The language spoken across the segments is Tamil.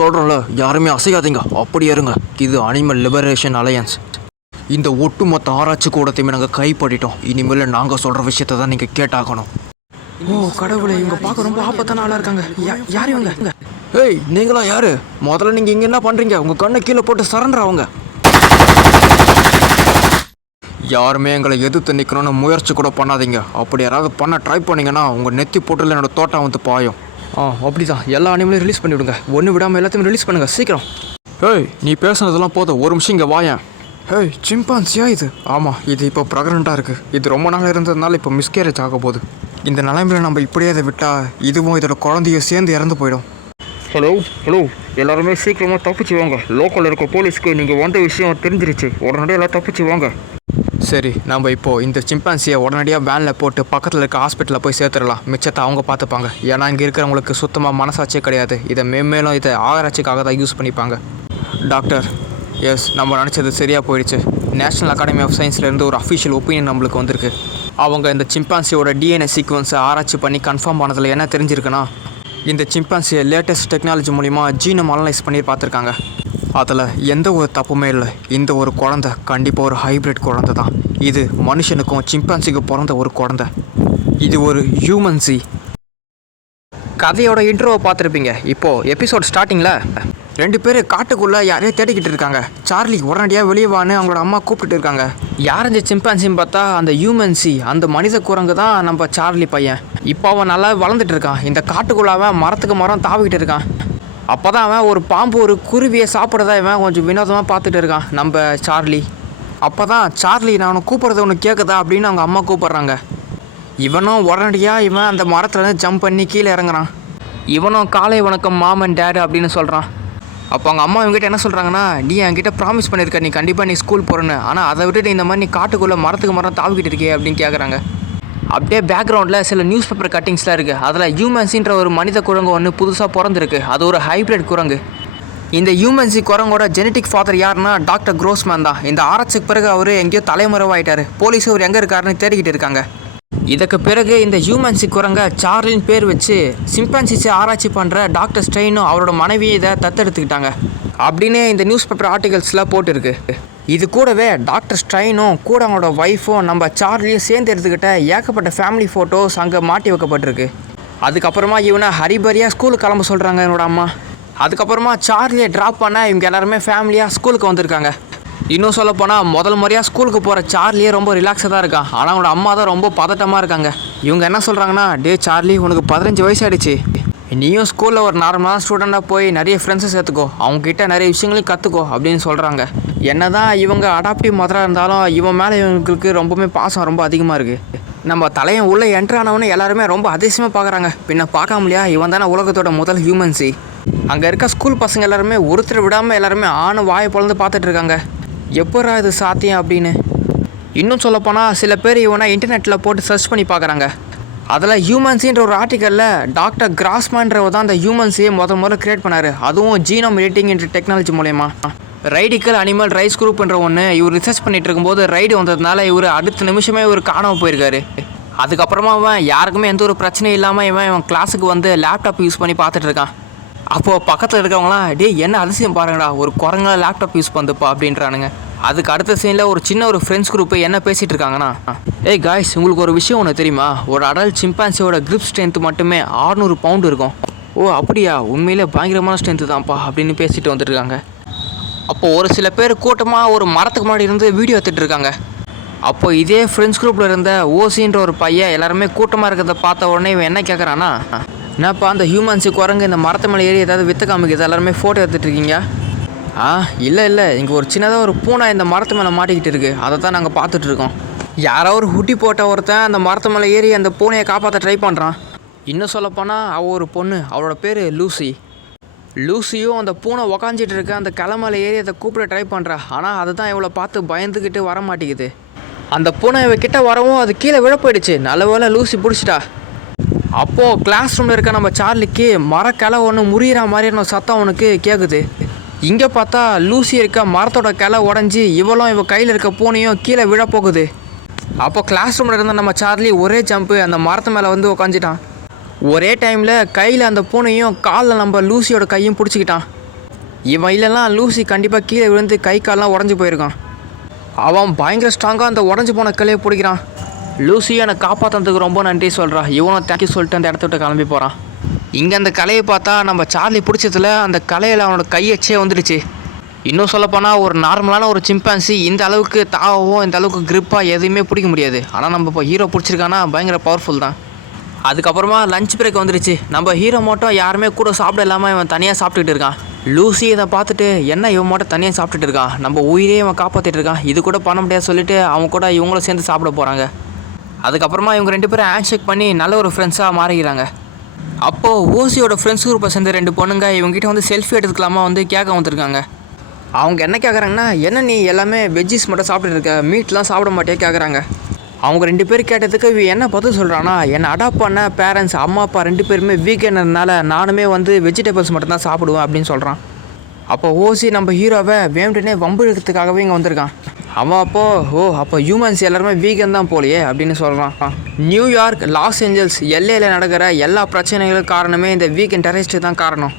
சொல்கிறோம்ல யாருமே அசையாதீங்க. அப்படி இருங்க. இது அனிமல் லிபரேஷன் அலையன்ஸ் இந்த ஒட்டுமொத்த ஆராய்ச்சி கூடத்தையுமே நாங்கள் கைப்பற்றிட்டோம். இனிமேல் நாங்கள் சொல்கிற விஷயத்தை தான் நீங்கள் கேட்டாகணும். ஓ கடவுளே இவங்க பார்க்க ரொம்ப ஆபத்தான ஆளா இருக்காங்க. யார் இவங்க? ஏய் நீங்களா யாரு? முதல்ல நீங்கள் இங்கே என்ன பண்ணுறீங்க உங்கள் கண்ணை கீழே போட்டு சரண்டர் ஆகுங்க யாருமே எங்களை எதிர்த்து நிற்கணும்னு முயற்சி கூட பண்ணாதீங்க. அப்படி யாராவது பண்ண ட்ரை பண்ணீங்கன்னா உங்கள் நெத்தி போட்டில் என்னோட தோட்டம் வந்து பாயும். ஆ அப்படிதான். எல்லா அனிமலையும் ரிலீஸ் பண்ணி விடுங்க ஒன்று விடாமல் எல்லாத்தையும் ரிலீஸ் பண்ணுங்க. சீக்கிரம். ஏய் நீ பேசுனதெல்லாம் போதும். ஒரு நிமிஷம் இங்கே வாயேன். ஏய் சிம்பான்சியா இது? ஆமாம் இது இப்போ ப்ரெக்னெண்ட்டாக இருக்குது இது ரொம்ப நாள் இருந்ததுனால இப்போ மிஸ்கேரேஜ் ஆக போகுது. இந்த நிலைமையில நம்ம இப்படியே அதை விட்டால் இதுவும் இதோட குழந்தையும் சேர்ந்து இறந்து போயிடும். ஹலோ ஹலோ எல்லாருமே சீக்கிரமாக தப்பிச்சு வாங்க. லோக்கலில் இருக்க போலீஸ்க்கு நீங்கள் வந்த விஷயம் தெரிஞ்சிருச்சு. உடனடியாக எல்லாம் தப்பிச்சு வாங்க. சரி நம்ம இப்போ இந்த சிம்பான்சியை உடனடியாக வேனில் போட்டு பக்கத்தில் இருக்க ஹாஸ்பிட்டலில் போய் சேர்த்துடலாம். மிச்சத்தை அவங்க பார்த்துப்பாங்க. ஏன்னா இங்கே இருக்கிறவங்களுக்கு சுத்தமாக மனசாட்சியே கிடையாது. இதை மேம்மேலும் இதை ஆராய்ச்சிக்காக தான் யூஸ் பண்ணிப்பாங்க. டாக்டர் எஸ் நம்ம நினச்சது சரியாக போயிடுச்சு. நேஷனல் அகாடமி ஆஃப் சயின்ஸ்லேருந்து ஒரு அஃபிஷியல் ஒப்பீனியன் நம்மளுக்கு வந்திருக்கு. அவங்க இந்த சிம்பான்சியோட டிஎன்ஏ சீக்வன்ஸை ஆராய்ச்சி பண்ணி கன்ஃபார்ம் ஆனதில் என்ன தெரிஞ்சிருக்குன்னா இந்த சிம்பான்சியை லேட்டஸ்ட் டெக்னாலஜி மூலிமா ஜீனம் அனலைஸ் பண்ணி பார்த்துருக்காங்க. அதில் எந்த ஒரு தப்புமே இல்லை. இந்த ஒரு குழந்தை கண்டிப்பாக ஒரு ஹைப்ரிட் குழந்தை தான். இது மனுஷனுக்கும் சிம்பான்சிக்கும் பிறந்த ஒரு குழந்தை. இது ஒரு ஹியூமன்சி கதையோட இன்ட்ரோவை பார்த்துருப்பீங்க. இப்போது எபிசோட் ஸ்டார்டிங்கில் ரெண்டு பேர் காட்டுக்குள்ளே யாரையோ தேடிக்கிட்டு இருக்காங்க. சார்லி உடனடியாக வெளியே வான்னு அவங்களோட அம்மா கூப்பிட்டுட்டு இருக்காங்க. யார் இந்த சிம்பான்சின்னு பார்த்தா அந்த ஹியூமன்சி அந்த மனித குரங்கு தான் நம்ம சார்லி பையன். இப்போ அவன் நல்லா வளர்ந்துட்டு இருக்கான். இந்த காட்டுக்குள்ளாவன் மரத்துக்கு மரம் தாவிக்கிட்டு இருக்கான். அப்போ தான் அவன் ஒரு பாம்பு ஒரு குருவியை சாப்பிட்றதா இவன் கொஞ்சம் வினோதமாக பார்த்துட்டு இருக்கான். நம்ம சார்லி. அப்போ தான் சார்லி நான் அவனை கூப்பிட்றது ஒன்று கேட்குதா அப்படின்னு அவங்க அம்மா கூப்பிட்றாங்க. இவனும் உடனடியாக இவன் அந்த மரத்துலேருந்து ஜம்ப் பண்ணி கீழே இறங்குறான். இவனும் காலை வணக்கம் மாமன் டேடு அப்படின்னு சொல்கிறான் அப்போ அவங்க அம்மா இவங்ககிட்ட என்ன சொல்கிறாங்கன்னா நீ என்கிட்ட ப்ராமிஸ் பண்ணியிருக்க நீ கண்டிப்பாக நீ ஸ்கூல் போகிறேன்னு ஆனால் அதை விட்டுட்டு இந்த மாதிரி நீ காட்டுக்குள்ளே மரத்துக்கு மரம் தாவிக்கிட்டு இருக்கே அப்படின்னு கேட்குறாங்க அப்படியே பேக்ரவுண்டில் சில நியூஸ் பேப்பர் கட்டிங்ஸ்லாம் இருக்குது அதில் ஹியூமன்ஸின்ற ஒரு மனித குரங்கு ஒன்று புதுசாக பிறந்திருக்கு. அது ஒரு ஹைப்ரிட் குரங்கு. இந்த ஹியூமன்சி குரங்கோட ஜெனட்டிக் ஃபாதர் யாருன்னா டாக்டர் க்ரோஸ்மேன் தான். இந்த ஆராய்ச்சிக்கு பிறகு அவர் எங்கேயோ தலைமறைவாயிட்டாரு. போலீஸ் அவர் எங்கே இருக்காருன்னு தேடிக்கிட்டு இருக்காங்க. இதுக்கு பிறகு இந்த ஹியூமன்சி குரங்க சார்லின் பேர் வச்சு சிம்பான்சிஸை ஆராய்ச்சி பண்ணுற டாக்டர் ஸ்ட்ரெயினும் அவரோட மனைவியை இதை தத்தெடுத்துக்கிட்டாங்க. அப்படின்னு இந்த நியூஸ் பேப்பர் ஆர்டிகல்ஸ்லாம் போட்டிருக்கு. இது கூடவே டாக்டர் ஸ்ட்ரைனும் கூட அவங்களோட ஒய்ஃபும் நம்ம சார்லியும் சேர்ந்து எடுத்துக்கிட்ட ஏகப்பட்ட ஃபேமிலி ஃபோட்டோஸ் அங்கே மாட்டி வைக்கப்பட்டிருக்கு. அதுக்கப்புறமா இவனை ஹரிபரியாக ஸ்கூலுக்கு கிளம்ப சொல்கிறாங்க என்னோட அம்மா. அதுக்கப்புறமா சார்லியை ட்ராப் பண்ண இவங்க எல்லாருமே ஃபேமிலியாக ஸ்கூலுக்கு வந்திருக்காங்க. இன்னும் சொல்ல போனால் முதல் முறையாக ஸ்கூலுக்கு போகிற சார்லியே ரொம்ப ரிலாக்ஸாக தான் இருக்கான். ஆனால் அவனோட அம்மா தான் ரொம்ப பதட்டமாக இருக்காங்க. இவங்க என்ன சொல்கிறாங்கன்னா டே சார்லி உனக்கு பதினஞ்சு வயசு ஆயிடுச்சு. நீயும் ஸ்கூலில் ஒரு நார்மலான ஸ்டூடெண்ட்டாக போய் நிறைய ஃப்ரெண்ட்ஸை சேர்த்துக்கோ. அவங்கக்கிட்ட நிறைய விஷயங்களையும் கற்றுக்கோ அப்படின்னு சொல்கிறாங்க என்ன தான் இவங்க அடாப்டிவ் மதராக இருந்தாலும் இவன் மேலே இவங்களுக்கு ரொம்பவுமே பாசம் ரொம்ப அதிகமாக இருக்குது நம்ம தலையன் உள்ளே என்ட்ரு ஆனவனே எல்லாருமே ரொம்ப அதிசயமாக பார்க்குறாங்க பின்ன பார்க்காமலையா இவன் தானே உலகத்தோட முதல் ஹியூமன்சி அங்கே இருக்க ஸ்கூல் பசங்க எல்லாருமே ஒருத்தர் விடாமல் எல்லாருமே ஆணும் வாயை பொழந்து பார்த்துட்டு இருக்காங்க. எப்படா இது சாத்தியம் அப்படின்னு? இன்னும் சொல்லப்போனால் சில பேர் இவனை இன்டர்நெட்டில் போட்டு சர்ச் பண்ணி பார்க்குறாங்க. அதில் ஹியூமன்ஸின்ற ஒரு ஆர்டிக்கலில் டாக்டர் கிராஸ்மேன்றவர் தான் அந்த ஹியூமன்ஸையே முத முதல்ல கிரியேட் பண்ணார். அதுவும் ஜீனோம் எடிட்டிங் என்ற டெக்னாலஜி மூலயமா. ரைடிக்கல் அனிமல் ரைஸ் குரூப்ன்ற ஒன்று இவர் ரிசர்ச் பண்ணிட்டு இருக்கும்போது ரைடு வந்ததுனால இவர் அடுத்த நிமிஷமே இவர் காணாமல் போயிருக்காரு. அதுக்கப்புறமா அவன் யாருக்குமே எந்த ஒரு பிரச்சனையும் இல்லாமல் இவன் இவன் கிளாஸுக்கு வந்து லேப்டாப் யூஸ் பண்ணி பார்த்துட்டு இருக்கான். அப்போது பக்கத்தில் இருக்கவங்களாம் டேய் என்ன அதிசயம் பாருங்கடா ஒரு குரங்கா லேப்டாப் யூஸ் பண்ணுப்பா அப்படின்றானுங்க. அதுக்கு அடுத்த சீனில் ஒரு சின்ன ஒரு ஃப்ரெண்ட்ஸ் குரூப்பு என்ன பேசிகிட்டு இருக்காங்கன்னா ஏய் காய்ஸ் உங்களுக்கு ஒரு விஷயம் ஒன்று தெரியுமா? ஒரு அடல் சிம்பான்சியோட கிரிப் ஸ்ட்ரென்த் மட்டுமே 600 பவுண்டு இருக்கும். ஓ அப்படியா? உண்மையிலே பயங்கரமான ஸ்ட்ரென்த்து தான்ப்பா அப்படின்னு பேசிட்டு வந்துட்டுருக்காங்க அப்போது ஒரு சில பேர் கூட்டமாக ஒரு மரத்துக்கு முன்னாடி இருந்து வீடியோ எடுத்துகிட்டு இருக்காங்க. அப்போ இதே ஃப்ரெண்ட்ஸ் குரூப்பில் இருந்த ஓசின்ற ஒரு பையன் எல்லாருமே கூட்டமாக இருக்கிறத பார்த்த உடனே இவன் என்ன கேட்குறான்னா என்னப்பா அந்த ஹியூமன்ஸு குரங்கு இந்த மரத்து மேலே ஏறி ஏதாவது வித்த காமிக்குது எல்லாருமே ஃபோட்டோ எடுத்துட்டு இருக்கீங்க? ஆ இல்லை இல்லை. இங்கே ஒரு சின்னதாக ஒரு பூனை இந்த மரத்து மேலே மாட்டிக்கிட்டு இருக்குது அதை தான் நாங்கள் பார்த்துட்ருக்கோம் யாரோ ஒரு ஹுட்டி போட்ட ஒருத்தன் அந்த மரத்து மேலே ஏறி அந்த பூனையை காப்பாற்ற ட்ரை பண்ணுறான் இன்னும் சொல்லப்போனால் அவள் ஒரு பொண்ணு. அவளோட பேர் லூசி. லூசியும் அந்த பூனை உக்காஞ்சிட்டு இருக்க அந்த கிளமலை ஏறி அதை கூப்பிட ட்ரை பண்ணுறா ஆனால் அதை தான் இவளை பார்த்து பயந்துக்கிட்டு வர மாட்டேங்குது. அந்த பூனை இவ கிட்ட வரவும் அது கீழே விழ போயிடுச்சு நல்ல வேலை லூசி பிடிச்சிட்டா. அப்போது கிளாஸ் ரூமில் இருக்க நம்ம சார்லிக்கு மரக்கிளை ஒன்று முறிகிற மாதிரியான சத்தம் அவனுக்கு கேட்குது இங்கே பார்த்தா லூசி இருக்க மரத்தோட கிளை உடஞ்சி இவளும் இவன் கையில் இருக்க பூனையும் கீழே விழப்போகுது போகுது. அப்போ கிளாஸ் ரூமில் இருந்த நம்ம சார்லி ஒரே ஜம்ப்பு அந்த மரத்து மேலே வந்து உக்காந்துட்டான். ஒரே டைமில் கையில் அந்த பூனையும் காலில் நம்ம லூசியோட கையும் பிடிச்சிக்கிட்டான். இவன் இல்லைன்னா லூசி கண்டிப்பாக கீழே விழுந்து கை கால்லாம் உடஞ்சி போயிருக்கான். அவன் பயங்கர ஸ்ட்ராங்காக அந்த உடஞ்சி போன கிளையை பிடிக்கிறான். லூசி என்னை காப்பாற்றினதுக்கு ரொம்ப நன்றி சொல்கிறா இவனும் தேங்க்யூ சொல்லிட்டு அந்த இடத்த விட்டு கிளம்பி போகிறான் இங்கே அந்த கலையை பார்த்தா நம்ம சார்லி பிடிச்சதுல அந்த கலையில் அவனோட கையச்சே வந்துடுச்சு. இன்னும் சொல்லப்போனால் ஒரு நார்மலான ஒரு சிம்பான்சி இந்த அளவுக்கு தாவோ இந்த அளவுக்கு க்ரிப்பாக எதுவுமே பிடிக்க முடியாது. ஆனால் நம்ம இப்போ ஹீரோ பிடிச்சிருக்கானா? பயங்கர பவர்ஃபுல் தான். அதுக்கப்புறமா லஞ்ச் பிரேக் வந்துடுச்சு. நம்ம ஹீரோ மட்டும் யாருமே கூட சாப்பிட இல்லாமல் இவன் தனியாக சாப்பிட்டுட்டு இருக்கான். லூசி இதை பார்த்துட்டு என்ன இவன் மட்டும் தனியாக சாப்பிட்டுட்டு இருக்கான்? நம்ம உயிரே இவன் காப்பாற்றிட்டு இருக்கான். இது கூட பண்ண முடியாது சொல்லிட்டு அவன் கூட இவங்களும் சேர்ந்து சாப்பிட போகிறாங்க அதுக்கப்புறமா இவங்க ரெண்டு பேரும் ஹேண்ட் ஷேக் பண்ணி நல்ல ஒரு ஃப்ரெண்ட்ஸாக மாறிக்கிறாங்க. அப்போது ஓசியோட ஃப்ரெண்ட்ஸ் குரூப்பை சேர்ந்த ரெண்டு பொண்ணுங்க இவங்ககிட்ட வந்து செல்ஃபி எடுத்துக்கலாமா வந்து கேட்க வந்திருக்காங்க. அவங்க என்ன கேட்குறாங்கன்னா என்ன நீ எல்லாமே வெஜ்ஜிஸ் மட்டும் சாப்பிட்டுருக்க இருக்க? மீட்லாம் சாப்பிட மாட்டே கேட்குறாங்க. அவங்க ரெண்டு பேர் கேட்டதுக்கு இவ என்ன பதில் சொல்கிறான்னா என்னை அடாப்ட் பண்ண பேரண்ட்ஸ் அம்மா அப்பா ரெண்டு பேருமே வீக்கெண்ட்னால நானுமே வந்து வெஜிடபிள்ஸ் மட்டும்தான் சாப்பிடுவேன் அப்படின்னு சொல்கிறான் அப்போ ஓசி நம்ம ஹீரோவை வேண்டுனே வம்பு இழுக்கிறதுக்காகவே இங்கே வந்திருக்கான். அவன் அப்போ ஓ அப்போ ஹியூமன்ஸ் எல்லாருமே வீக்கெண்ட் தான் போலையே அப்படின்னு சொல்கிறான் நியூயார்க் லாஸ் ஏஞ்சல்ஸ் எல்லையில் நடக்கிற எல்லா பிரச்சனைகளுக்கும் காரணமே இந்த வீக்கெண்ட் டெரரிஸ்ட்டு தான் காரணம்.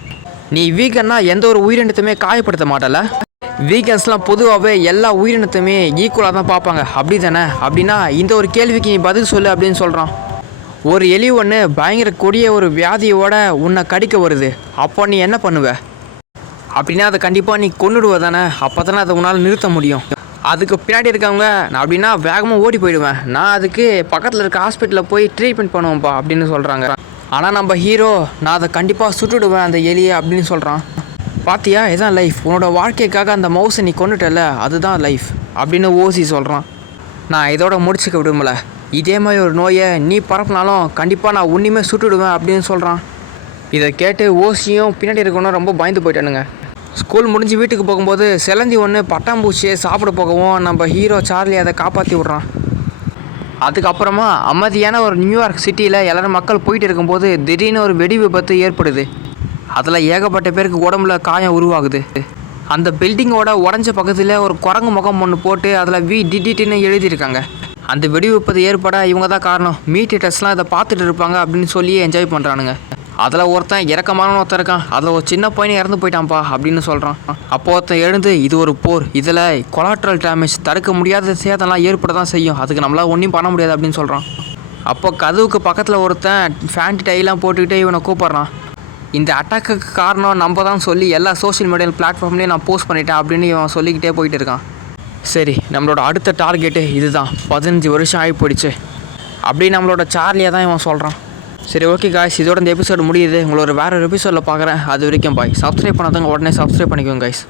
நீ வீக்கன்னா எந்த ஒரு உயிரினத்தையுமே காயப்படுத்த மாட்டல. வீக்கெண்ட்ஸ்லாம் பொதுவாகவே எல்லா உயிரினத்தையுமே ஈக்குவலாக தான் பார்ப்பாங்க. அப்படி தானே? அப்படின்னா இந்த ஒரு கேள்விக்கு நீ பதில் சொல்லு அப்படின்னு சொல்கிறான் ஒரு எலி ஒன்று பயங்கர கொடிய ஒரு வியாதியோட உன்னை கடிக்க வருது. அப்போ நீ என்ன பண்ணுவ? அப்படின்னா அதை கண்டிப்பாக நீ கொண்டுடுவ தானே? அப்போ தானே அதை உன்னால் நிறுத்த முடியும். அதுக்கு பின்னாடி இருக்கவங்க நான் அப்படின்னா வேகமாக ஓடி போயிடுவேன். நான் அதுக்கு பக்கத்தில் இருக்க ஹாஸ்பிட்டலில் போய் ட்ரீட்மெண்ட் பண்ணுவேன்ப்பா அப்படின்னு சொல்கிறாங்க ஆனால் நம்ம ஹீரோ நான் அதை கண்டிப்பாக சுட்டுடுவேன் அந்த எலியை அப்படின்னு சொல்கிறான் பாத்தியா? இதுதான் லைஃப் உன்னோட வாழ்க்கைக்காக அந்த மவுஸை நீ கொண்டுட்டல அதுதான் லைஃப் அப்படின்னு ஓசி சொல்கிறான் நான் இதோட முடிச்சுக்க விரும்பல இதே மாதிரி ஒரு நோயை நீ பரப்புனாலும் கண்டிப்பாக நான் உன்னிமே சுட்டுடுவேன் அப்படின்னு சொல்கிறான் இதை கேட்டு ஓசியும் பின்னாடி இருக்கணும் ரொம்ப பயந்து போயிட்டானுங்க. ஸ்கூல் முடிஞ்சு வீட்டுக்கு போகும்போது சிலந்தி ஒன்று பட்டாம்பூச்சியை சாப்பிட போகவும் நம்ம ஹீரோ சார்லி அதை காப்பாற்றி விட்றான். அதுக்கப்புறமா அமைதியான ஒரு நியூயார்க் சிட்டியில் எல்லாரும் மக்கள் போயிட்டு இருக்கும்போது திடீர்னு ஒரு வெடி விபத்து ஏற்படுது. அதில் ஏகப்பட்ட பேருக்கு உடம்புல காயம் உருவாகுது. அந்த பில்டிங்கோட உடஞ்ச பக்கத்தில் ஒரு குரங்கு முகம் ஒன்று போட்டு அதில் வி டிடிடின்னு எழுதியிருக்காங்க. அந்த வெடி விபத்து ஏற்பட இவங்க தான் காரணம். மீட் டெஸ்ட்லாம் இதை பார்த்துட்டு இருப்பாங்க அப்படின்னு சொல்லி என்ஜாய் பண்ணுறானுங்க அதில் ஒருத்தன் இறக்கமான ஒருத்தன் இருக்கான். அதில் ஒரு சின்ன பையனை இறந்து போயிட்டான்ப்பா அப்படின்னு சொல்கிறான் அப்போ ஒருத்தன் எழுந்து இது ஒரு போர். இதில் கொலாட்ரல் டேமேஜ் தடுக்க முடியாத சேதம்லாம் ஏற்பட தான் செய்யும். அதுக்கு நம்மளால் ஒன்றும் பண்ண முடியாது அப்படின்னு சொல்கிறான் அப்போ கதவுக்கு பக்கத்தில் ஒருத்தன் ஃபேண்ட் டைலாம் போட்டுக்கிட்டே இவனை கூப்பிட்றான். இந்த அட்டாக்கு காரணம் நம்ம தான் சொல்லி எல்லா சோஷியல் மீடியா பிளாட்ஃபார்ம்லேயும் நான் போஸ்ட் பண்ணிட்டேன் அப்படின்னு இவன் சொல்லிக்கிட்டே போயிட்டு இருக்கான். சரி நம்மளோட அடுத்த டார்கெட்டு இதுதான் பதினஞ்சு வருஷம் ஆகி போயிடுச்சு அப்படி நம்மளோட சார்லியாக தான் இவன் சொல்கிறான் சரி ஓகே காய்ஸ் இதோட இந்த எபிசோடு முடியுது. உங்களோட வேறு ஒரு எபிசோடில் பார்க்குறேன். அது வரைக்கும் பாய் சப்ஸ்கிரைப் பண்ணாதவங்க உடனே சப்ஸ்கிரைப் பண்ணிக்கோங்க காய்ஸ்